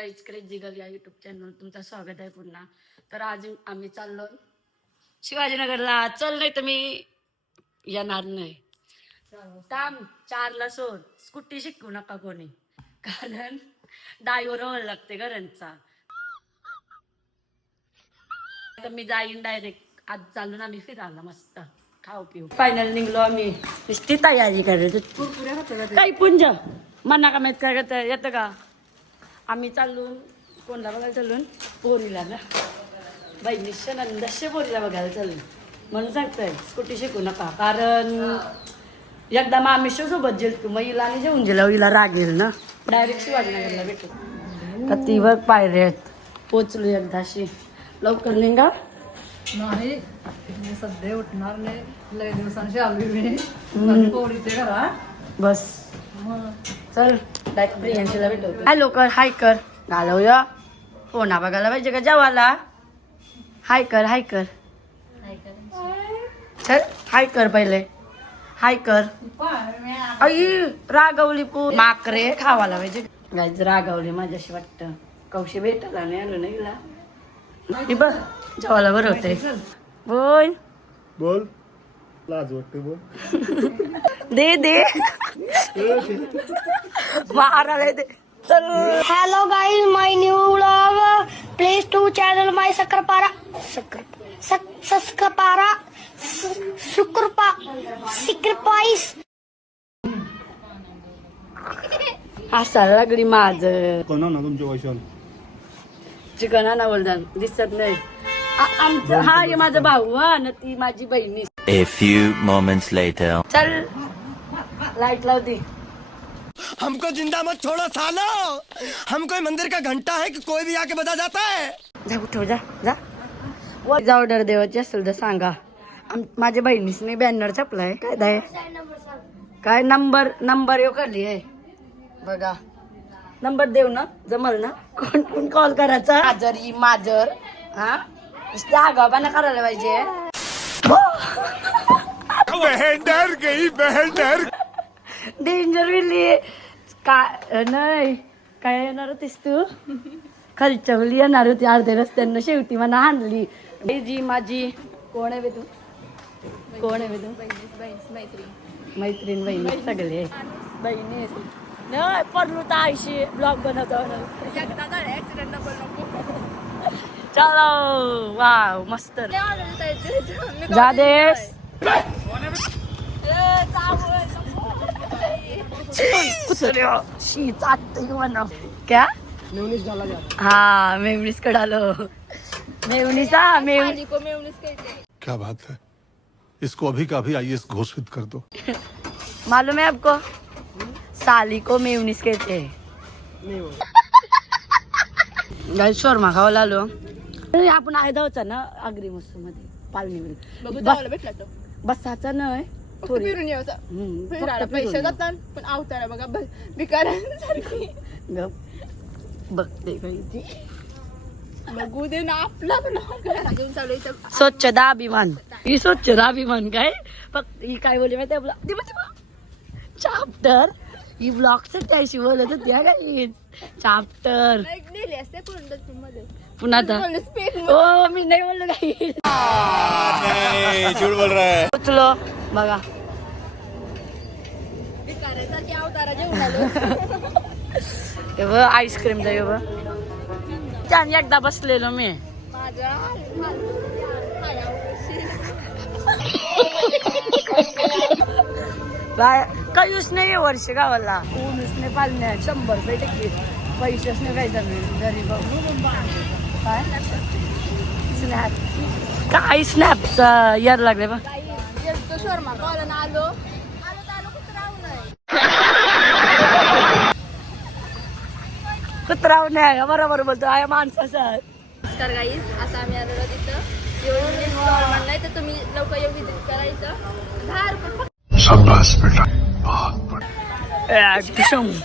Guys crazy girl या YouTube channel तुमचं स्वागत आहे पुन्हा. तर आज आम्ही चाललो शिवाजीनगरला. चल नाही तर मी येणार नाही. थांब 4ला सोड. स्कूटी शिकवू नका कोणी, कारण ड्रायव्हर व्हायला लागते घरांचा. तर मी जाईन डायरेक्ट. आज चाललो ना आम्ही फिरायला मस्त खाऊ पिऊ. फायनल निघलो आम्ही. नुसती तयारी करायची. काही पुंज मना का माहित काय करता येतं का. आम्ही चालून कोणला बघायला चालून पोरीला ना बहिणीच्या नंदाशे पोरीला बघायला चालून. म्हणून सांगतोय स्कूटी शिकू नका, कारण एकदा मामीशी सोबत जेल तू मग हिला आणि जेवून गेला हिला राग येईल ना. डायरेक्ट शिवाजीनगरला भेटू. तर ती बघ पायरे आहेत. पोचलो एकदाशी. लवकर निघा. नाही मी सध्या उठणार नाही. लय दिवसांची आली मी पोरीचे घरा. बस चल डायरेक्ट प्रियांशीला भेटू. हॅलो कर, हाय कर. घालवूया फोना बघायला पाहिजे का जेवायला. हाय कर, हाय कर. चल हाय कर पहिले. हाय कर. आई रागवली पो माकरे खावाला पाहिजे. गायच रागवली माझ्याशी वाटतं. कौशी भेटायला नाही आलो ना हिला. बघ जेवायला बरं होते. बोल बोल. लाज वाटते बोल. दे दे मारायला दे. चल. Hello guys, my new vlog. Please to channel my Sakrapara. Sacrifice. हसायला लागली माझं. कोणा ना तुमच्या वैशाल चिकन आणा बोलतात दिसत नाही. आमचं हा हे माझा भाऊ हा ना ती माझी बहिणी. A few moments later. चल लाईट लावती. हमको जिंदा मत छोड़ो सालो. हम कोई मंदिर का घंटा है कि कोई भी आके बजा जाता है. जा उठव जा जा. ऑर्डर देवाची असेल तर सांगा. माझ्या बहिणीसने बॅनर छापलाय. काय दाय काय नंबर येऊ काढली आहे बघा. नंबर देऊ ना जमल ना. कोण कोण कॉल करायचा. माजर हा नुसते आगावाना करायला पाहिजे. बहन डर गई, बहन डर. डेंजर विली काय नाही. काय येणार होतीस तू. खालच्या वेळी येणार होती अर्ध्या रस्त्यानं. शेवटी मला हाणली. जी माझी कोण आहे बे तू. कोण आहे बे तू. मैत्रीण बहिणी सगळे बहिणी नाही. पडलो तर आयशी ब्लॉग बनवतो. चलो वाव मस्त. जा देस. क्या हाँ मेवनीस कडालो. मेवनीसा क्या बात है. इसको अभी का अभी आईएएस घोषित कर दो. मालूम है आपको साली को मेवनीस कहते हैं. गाइस शोरमा खावायला आलो. आपण आहे जाऊचा ना आगरी मस्त मध्ये पालनीमध्ये. बसाचा नाही थोडी पैसे जातात पण आवतारा बघा भिकाऱ्यांसारखी. बघते काही बघू दे ना. आपला घेऊन चालू स्वच्छता अभिमान. ही स्वच्छता अभिमान काय फक्त ही काय बोलली माहिती आपला चाप्टर. ही ब्लॉग त्याशी बोलत होती काय चाप्टर नेली असते पुन्हा हो मी नाही बोललो काही. झूठ बोल रहा है. उचलो बघा. भिकाऱ्यांसारखी आवतारा घेऊन आलो. आईस्क्रीम द्या छान. एकदा बसलेलो मी. माझ्या काहीच नाही वर्ष गावाला. ऊनच नाही पालण्या 100 रुपये टिकीट. पैसेच नाही काही जमीन गरीब. काय स्नॅप काय स्नॅपचा यार लागले बा. शोरमा कॉलन आलो कुत्राव नाही बरोबर बोलतो आहे माणसाचा. नमस्कार गाईज. आता आम्ही आलेलो तिथं येऊन स्टॉल म्हणलाय तर तुम्ही लवकर येऊन विजिट करायचं. 10 रुपये शाबाश बेटा बहुत बड़ा.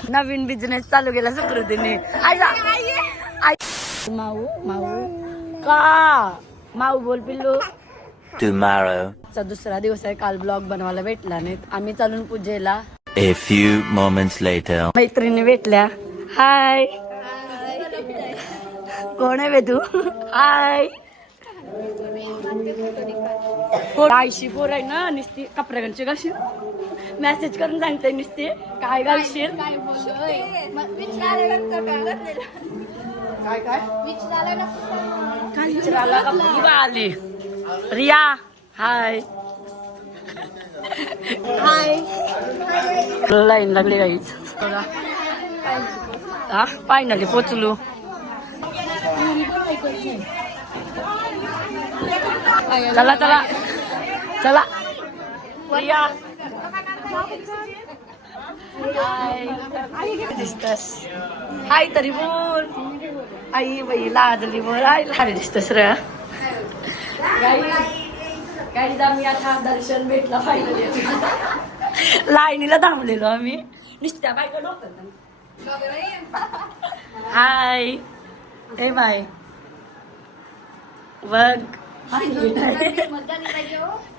नवीन बिझनेस चालू केला सुकृतीने. माऊ माऊ का माऊ बोल पिल्लू. Tomorrow. दुसरा दिवस आहे. काल ब्लॉग बनवायला भेटला नाही. आम्ही चालून पूजेला. A few moments later. मैत्रिणी भेटल्या. हाय कोण आहे बे तू? हाय. आयशी पोर आहे ना नुसती कपड्याकडची घालशील मेसेज करून सांगते नुसती काय घालशील काय बोललोय काय काय विचारायला आली रिया हाय हाय लाईन लागली काहीच हा फायनली पोचलो चला चला चला रिया दिसतस हाय तरी बोल आई बाई लाजली बोल आई लाज दिसतस रे काही आम्ही आता दर्शन भेटला फायनली लाईनीला थांबलेलो आम्ही नुसत्या बायका डोकं हाय ए बाय बघ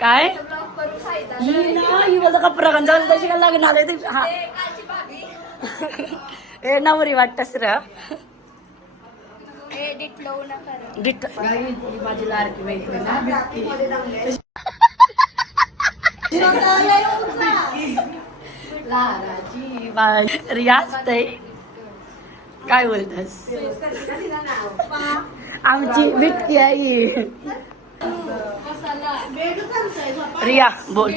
काय बोलतो कपडा जाऊन तशी काय लागणार आहे हा ए नवरी वाटतस र माझी लाडकी मैत्रीण रियाज ताई काय बोलतस आमची बिटकी आहे रिया बोल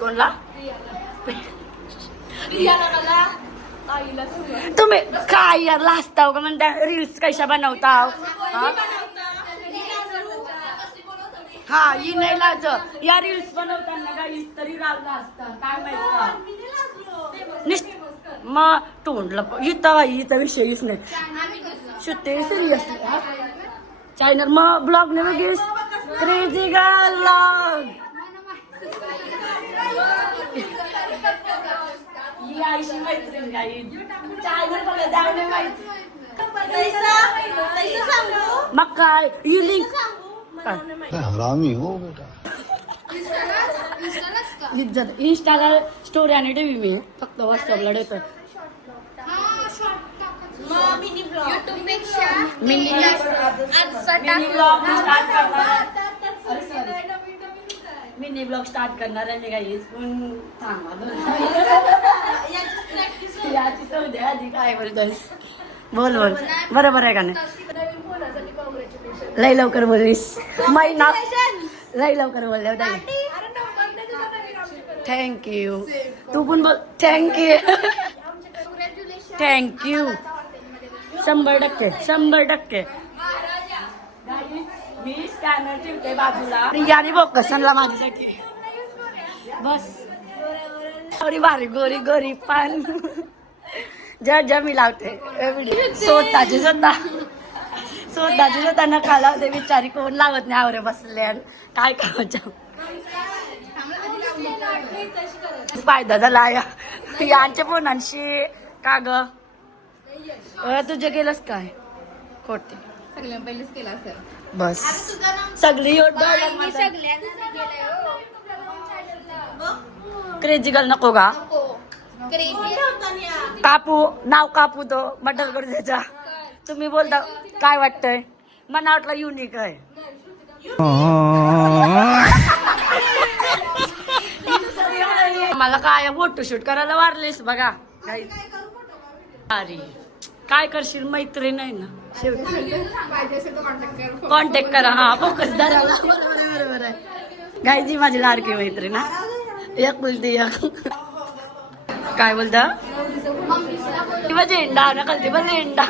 कोणला तुम्ही काय यार लाजताव का म्हणता रील्स कशा बनवताव हा ही नाही लाज या रील्स बनवताना काही तरी राजला असतात काय माहित मग तोंडला इथं विषयच नाही शुद्ध सिरियस चायनर मग ब्लॉग ने बघीस क्रेझी गर्ल ब्लॉग ही आईशी मैत्रीण काही चायनर बघा द्यावणे माहिती मग काय ही लिंक हरामी हो बेटा इंस्टाला स्टोरी आणि टीव्ही मी फक्त व्हॉट्सअपला देतो मिनी ब्लॉग स्टार्ट करणार आहे काही पण थांबा याची सौदे आधी काय बोलतोस बोल बोल बरोबर आहे का नाही लई लवकर बोललीस महिना लई लवकर बोलले होते थँक्यू तू पण बोल थँक्यू थँक्यू 100% मी स्कॅनर ठेवते बाजूला याने बघ कसनला माझ्यासाठी बस थोडी भारी गोरी गोरी पान ज्या मी लावते स्वतःची स्वतः नका लावते बिचारी कोण लावत नाही आवरे बसले आणि काय करायचं फायदा झाला यांच्या फोनांशी का ग तुझे केलंस काय खोटे सगळ्यांना पहिलेच केला असेल बस सगळी क्रेझी गर्ल नको का कापू नाव कापू तो मटल करू द्यायचा तुम्ही बोलता काय वाटतंय मला वाटलं युनिक आहे मला काय फोटोशूट करायला वारलेस बघा अरे काय करशील मैत्रीण आहे ना शेवटी कॉन्टॅक्ट करा हा फोकस धरा बरोबर आहे गायजी माझी लाडकी मैत्रीण ना एक बोलते एक काय बोलता झेंडा ना कळते बघ झेंडा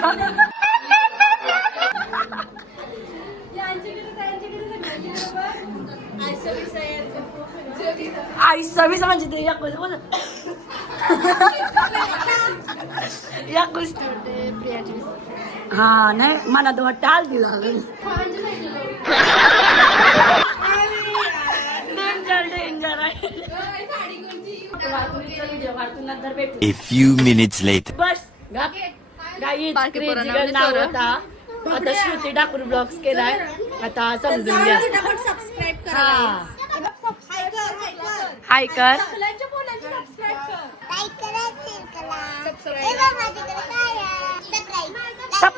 आईसा बी म्हणजे ते एक बोल हा नाही मला तो टाल दिला डेंजर आहे A few minutes later. बस नाव होता आता श्रुती ठाकूर ब्लॉग्स केलाय आता समजून घ्या हाय कर लाईक करा शेअर करा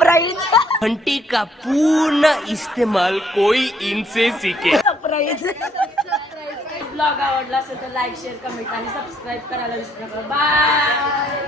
सरप्राईज घंटी का पूर्ण इस्तेमाल कोई इनसे सीखे. सरप्राईज. ब्लॉग आवडला असेल तर लाईक शेअर कमेंट आणि सबस्क्राईब करायला विसरू नका. बाय.